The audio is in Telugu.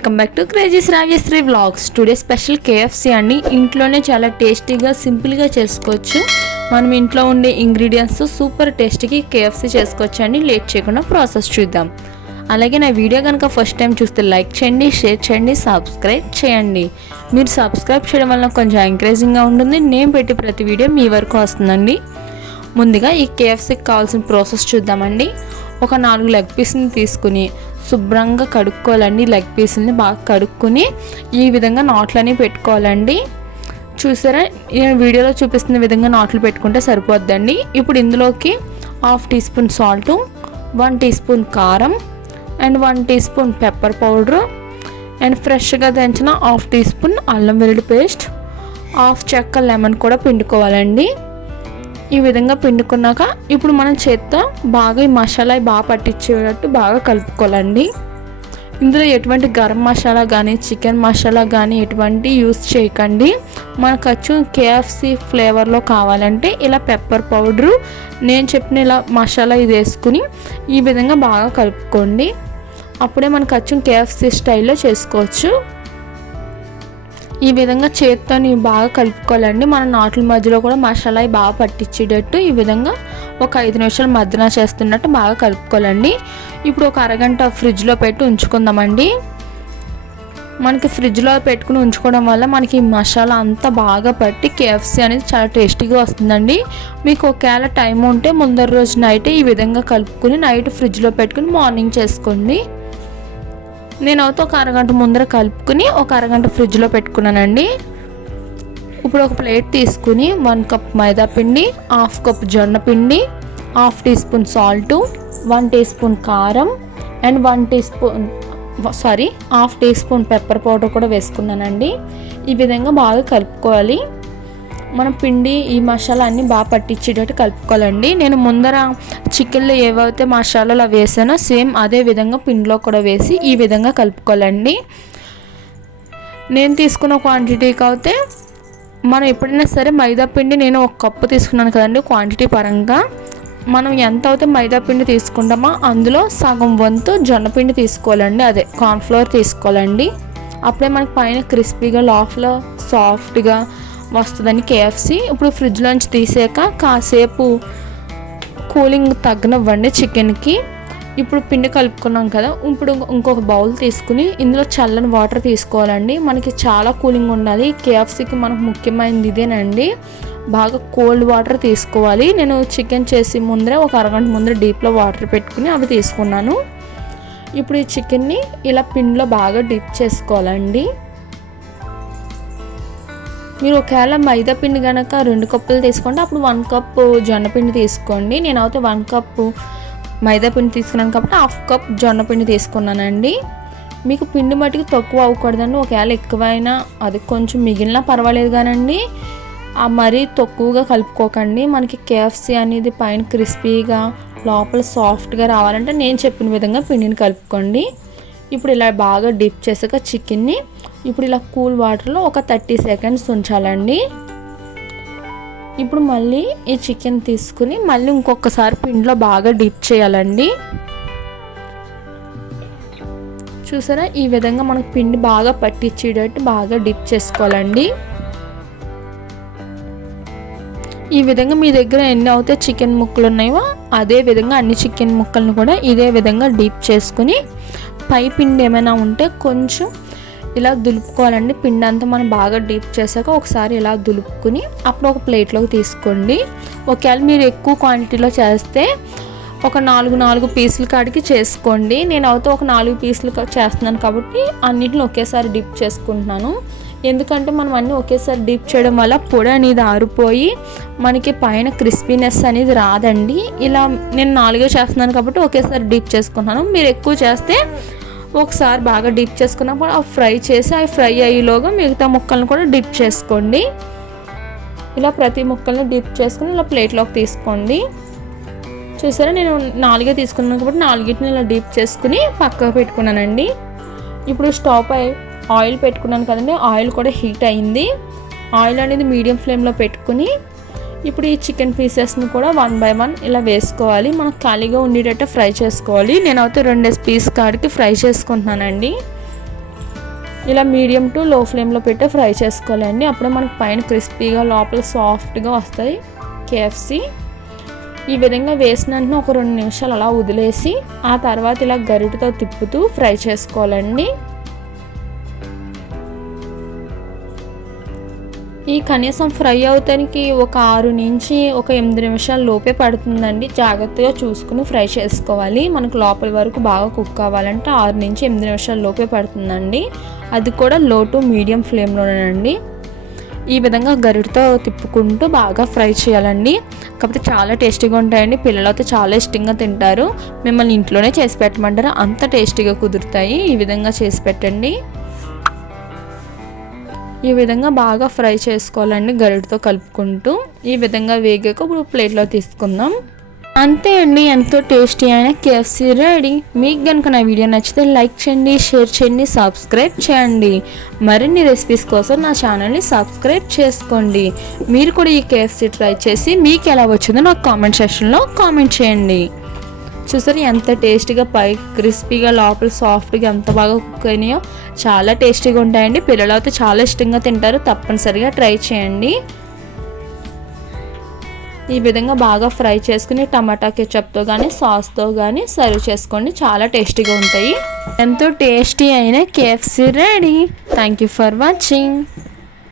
Welcome back to crazy's Rajashree vlogs. Today special KFC అండి. ఇంట్లోనే చాలా టేస్టీగా సింపుల్గా చేసుకోవచ్చు. మనం ఇంట్లో ఉండే ఇంగ్రీడియంట్స్ సూపర్ టేస్టీకి కేఎఫ్సీ చేసుకోవచ్చు అండి లేట్ చేయకుండా ప్రాసెస్ చూద్దాం. అలాగే నా వీడియో కనుక ఫస్ట్ టైం చూస్తే లైక్ చేయండి షేర్ చేయండి సబ్స్క్రైబ్ చేయండి. మీరు సబ్స్క్రైబ్ చేయడం వల్ల కొంచెం ఎంకరేజింగ్గా ఉంటుంది. నేను పెట్టి ప్రతి వీడియో మీ వరకు వస్తుందండి. ముందుగా ఈ కేఎఫ్సీకి కావాల్సిన ప్రాసెస్ చూద్దామండి. ఒక నాలుగు లెగ్ పీస్ని తీసుకుని శుభ్రంగా కడుక్కోవాలండి. లెగ్ పీసుల్ని బాగా కడుక్కొని ఈ విధంగా నాట్లని పెట్టుకోవాలండి. చూసారా? నేను వీడియోలో చూపిస్తున్న విధంగా నాట్లు పెట్టుకుంటే సరిపోద్దండి. ఇప్పుడు ఇందులోకి half teaspoon salt one teaspoon కారం and one teaspoon pepper powder and ఫ్రెష్గా దంచిన హాఫ్ టీ స్పూన్ అల్లం వెల్లుల్లి పేస్ట్ హాఫ్ చెక్క లెమన్ కూడా పిండుకోవాలండి. ఈ విధంగా పిండుకున్నాక ఇప్పుడు మనం చేత్తో బాగా ఈ మసాలా బాగా పట్టించేటట్టు బాగా కలుపుకోవాలండి. ఇందులో ఎటువంటి గరం మసాలా కానీ చికెన్ మసాలా కానీ ఎటువంటి యూస్ చేయకండి. మనకు వచ్చి కేఎఫ్సి ఫ్లేవర్లో కావాలంటే ఇలా పెప్పర్ పౌడరు నేను చెప్పిన ఇలా మసాలా ఇది వేసుకుని ఈ విధంగా బాగా కలుపుకోండి. అప్పుడే మనకు వచ్చి కేఎఫ్సి స్టైల్లో చేసుకోవచ్చు. ఈ విధంగా చేత్తో బాగా కలుపుకోవాలండి. మన నాట్ల మధ్యలో కూడా మసాలా బాగా పట్టించేటట్టు ఈ విధంగా ఒక ఐదు నిమిషాలు మద్దన చేస్తున్నట్టు బాగా కలుపుకోవాలండి. ఇప్పుడు ఒక అరగంట ఫ్రిడ్జ్లో పెట్టి ఉంచుకుందామండి. మనకి ఫ్రిడ్జ్లో పెట్టుకుని ఉంచుకోవడం వల్ల మనకి ఈ మసాలా అంతా బాగా పట్టి కేఎఫ్సీ అనేది చాలా టేస్టీగా వస్తుందండి. మీకు ఒకవేళ టైం ఉంటే ముందర రోజు నైట్ ఈ విధంగా కలుపుకుని నైట్ ఫ్రిడ్జ్లో పెట్టుకుని మార్నింగ్ చేసుకోండి. నేను అయితే ఒక అరగంట ముందర కలుపుకుని ఒక అరగంట ఫ్రిడ్జ్లో పెట్టుకున్నానండి. ఇప్పుడు ఒక ప్లేట్ తీసుకుని వన్ కప్ మైదా పిండి హాఫ్ కప్ జొన్న పిండి half teaspoon salt one teaspoon కారం and one teaspoon sorry half teaspoon pepper powder కూడా వేసుకున్నానండి. ఈ విధంగా బాగా కలుపుకోవాలి. మనం పిండి ఈ మసాలా అన్నీ బాగా పట్టించేటట్టు కలుపుకోవాలండి. నేను ముందర చికెన్లో ఏవైతే మసాలాలు అవి వేసానో సేమ్ అదే విధంగా పిండిలో కూడా వేసి ఈ విధంగా కలుపుకోవాలండి. నేను తీసుకున్న క్వాంటిటీకి అయితే మనం ఎప్పుడైనా సరే మైదా పిండి నేను ఒక కప్పు తీసుకున్నాను కదండి క్వాంటిటీ పరంగా. మనం ఎంత అయితే మైదా పిండి తీసుకుంటామో అందులో సగం వంతు జొన్నపిండి తీసుకోవాలండి. అదే కార్న్ఫ్లవర్ తీసుకోవాలండి. అప్పుడే మనకి పైన క్రిస్పీగా లోపల సాఫ్ట్గా వస్తుందని కేఎఫ్సి ఇప్పుడు ఫ్రిడ్జ్లోంచి తీసాక కాసేపు కూలింగ్ తగ్గనివ్వండి చికెన్కి ఇప్పుడు పిండి కలుపుకున్నాం కదా ఇప్పుడు ఇంకొక బౌల్ తీసుకుని ఇందులో చల్లని వాటర్ తీసుకోవాలండి. మనకి చాలా కూలింగ్ ఉండాలి కేఎఫ్సీకి మనకు ముఖ్యమైనది ఇదేనండి. బాగా కోల్డ్ వాటర్ తీసుకోవాలి. నేను చికెన్ చేసి ముందరే ఒక అరగంట ముందర డీప్లో వాటర్ పెట్టుకుని అవి తీసుకున్నాను. ఇప్పుడు ఈ చికెన్ని ఇలా పిండిలో బాగా డిప్ చేసుకోవాలండి. మీరు ఒకవేళ మైదా పిండి కనుక రెండు కప్పులు తీసుకుంటే అప్పుడు వన్ కప్ జొన్నపిండి తీసుకోండి. నేను అయితే వన్ కప్ మైదా పిండి తీసుకున్నాను కాబట్టి హాఫ్ కప్ జొన్నపిండి తీసుకున్నానండి. మీకు పిండి మట్టుకు తక్కువ అవ్వకూడదండి. ఒకవేళ ఎక్కువైనా అది కొంచెం మిగిలినా పర్వాలేదు కానండి. మరీ తక్కువగా కలుపుకోకండి. మనకి కేఎఫ్సీ అనేది పైన క్రిస్పీగా లోపల సాఫ్ట్గా రావాలంటే నేను చెప్పిన విధంగా పిండిని కలుపుకోండి. ఇప్పుడు ఇలా బాగా డిప్ చేసాక చికెన్ని ఇప్పుడు ఇలా కూల్ వాటర్లో ఒక థర్టీ సెకండ్స్ ఉంచాలండి. ఇప్పుడు మళ్ళీ ఈ చికెన్ తీసుకుని మళ్ళీ ఇంకొకసారి పిండిలో బాగా డిప్ చేయాలండి. చూసారా? ఈ విధంగా మనకు పిండి బాగా పట్టించేటట్టు బాగా డిప్ చేసుకోవాలండి. ఈ విధంగా మీ దగ్గర ఎన్ని అవుతే చికెన్ ముక్కలు ఉన్నాయో అదే విధంగా అన్ని చికెన్ ముక్కలను కూడా ఇదే విధంగా డీప్ చేసుకుని పై పిండి ఏమైనా ఉంటే కొంచెం ఇలా దులుపుకోవాలండి. పిండి అంతా మనం బాగా డీప్ చేశాక ఒకసారి ఇలా దులుపుకుని అప్పుడు ఒక ప్లేట్లోకి తీసుకోండి. ఒకవేళ మీరు ఎక్కువ క్వాంటిటీలో చేస్తే ఒక నాలుగు నాలుగు పీసుల కాడికి చేసుకోండి. నేను అయితే ఒక నాలుగు పీసులు చేస్తున్నాను కాబట్టి అన్నిటిని ఒకేసారి డిప్ చేసుకుంటున్నాను. ఎందుకంటే మనం అన్నీ ఒకేసారి డిప్ చేయడం వల్ల పొడి అనేది ఆరిపోయి మనకి పైన క్రిస్పీనెస్ అనేది రాదండి. ఇలా నేను నాలుగే చేస్తున్నాను కాబట్టి ఒకేసారి డిప్ చేసుకుంటున్నాను. మీరు ఎక్కువ చేస్తే ఒకసారి బాగా డిప్ చేసుకున్నప్పుడు అవి ఫ్రై చేసి అవి ఫ్రై అయ్యేలోగా మిగతా ముక్కలను కూడా డిప్ చేసుకోండి. ఇలా ప్రతి ముక్కల్ని డిప్ చేసుకుని ఇలా ప్లేట్లోకి తీసుకోండి. చూసారా నేను నాలుగే తీసుకున్నాను కాబట్టి నాలుగింటిని ఇలా డిప్ చేసుకుని పక్కకు పెట్టుకున్నానండి. ఇప్పుడు స్టవ్ పై ఆయిల్ పెట్టుకున్నాను కదండి ఆయిల్ కూడా హీట్ అయింది. ఆయిల్ అనేది మీడియం ఫ్లేమ్లో పెట్టుకుని ఇప్పుడు ఈ చికెన్ పీసెస్ని కూడా వన్ బై వన్ ఇలా వేసుకోవాలి. మనకు ఖాళీగా ఉండేటట్టు ఫ్రై చేసుకోవాలి. నేనైతే అయితే రెండేసి పీస్ కాడికి ఫ్రై చేసుకుంటున్నానండి. ఇలా మీడియం టు లో ఫ్లేమ్లో పెట్టి ఫ్రై చేసుకోవాలండి. అప్పుడే మనకు పైన క్రిస్పీగా లోపల సాఫ్ట్గా వస్తాయి కేఎఫ్సి ఈ విధంగా వేసిన వెంటనే ఒక రెండు నిమిషాలు అలా వదిలేసి ఆ తర్వాత ఇలా గరిటతో తిప్పుతూ ఫ్రై చేసుకోవాలండి. ఈ కనీసం ఫ్రై అవుతానికి ఒక ఆరు నుంచి ఒక ఎనిమిది నిమిషాల లోపే పడుతుందండి. జాగ్రత్తగా చూసుకుని ఫ్రై చేసుకోవాలి. మనకు లోపల వరకు బాగా కుక్ కావాలంటే ఆరు నుంచి ఎనిమిది నిమిషాల లోపే పడుతుందండి. అది కూడా లో టు మీడియం ఫ్లేమ్లోనేనండి. ఈ విధంగా గరిటతో తిప్పుకుంటూ బాగా ఫ్రై చేయాలండి. కాకపోతే చాలా టేస్టీగా ఉంటాయండి. పిల్లలతో చాలా ఇష్టంగా తింటారు. మిమ్మల్ని ఇంట్లోనే చేసి పెట్టమంటారు? అంత టేస్టీగా కుదురుతాయి. ఈ విధంగా చేసి పెట్టండి. ఈ విధంగా బాగా ఫ్రై చేసుకోవాలండి గరిటతో కలుపుకుంటూ. ఈ విధంగా వేగాక ఇప్పుడు ప్లేట్లో తీసుకుందాం. అంతే అండి ఎంతో టేస్టీ అయిన కేఎఫ్సీ రెడీ. మీకు కనుక నా వీడియో నచ్చితే లైక్ చేయండి షేర్ చేయండి సబ్స్క్రైబ్ చేయండి. మరిన్ని రెసిపీస్ కోసం నా ఛానల్ని సబ్స్క్రైబ్ చేసుకోండి. మీరు కూడా ఈ కేఎఫ్సీ ట్రై చేసి మీకు ఎలా వచ్చిందో నాకు కామెంట్ సెక్షన్లో కామెంట్ చేయండి. చూసారు ఎంత టేస్టీగా పై క్రిస్పీగా లోపల సాఫ్ట్గా ఎంత బాగా కుక్ అయినాయో. చాలా టేస్టీగా ఉంటాయండి. పిల్లలు అయితే చాలా ఇష్టంగా తింటారు. తప్పనిసరిగా ట్రై చేయండి. ఈ విధంగా బాగా ఫ్రై చేసుకుని టమాటా కెచప్తో కానీ సాస్తో కానీ సర్వ్ చేసుకోండి. చాలా టేస్టీగా ఉంటాయి. ఎంతో టేస్టీ అయిన KFC ready. Thank you for watching.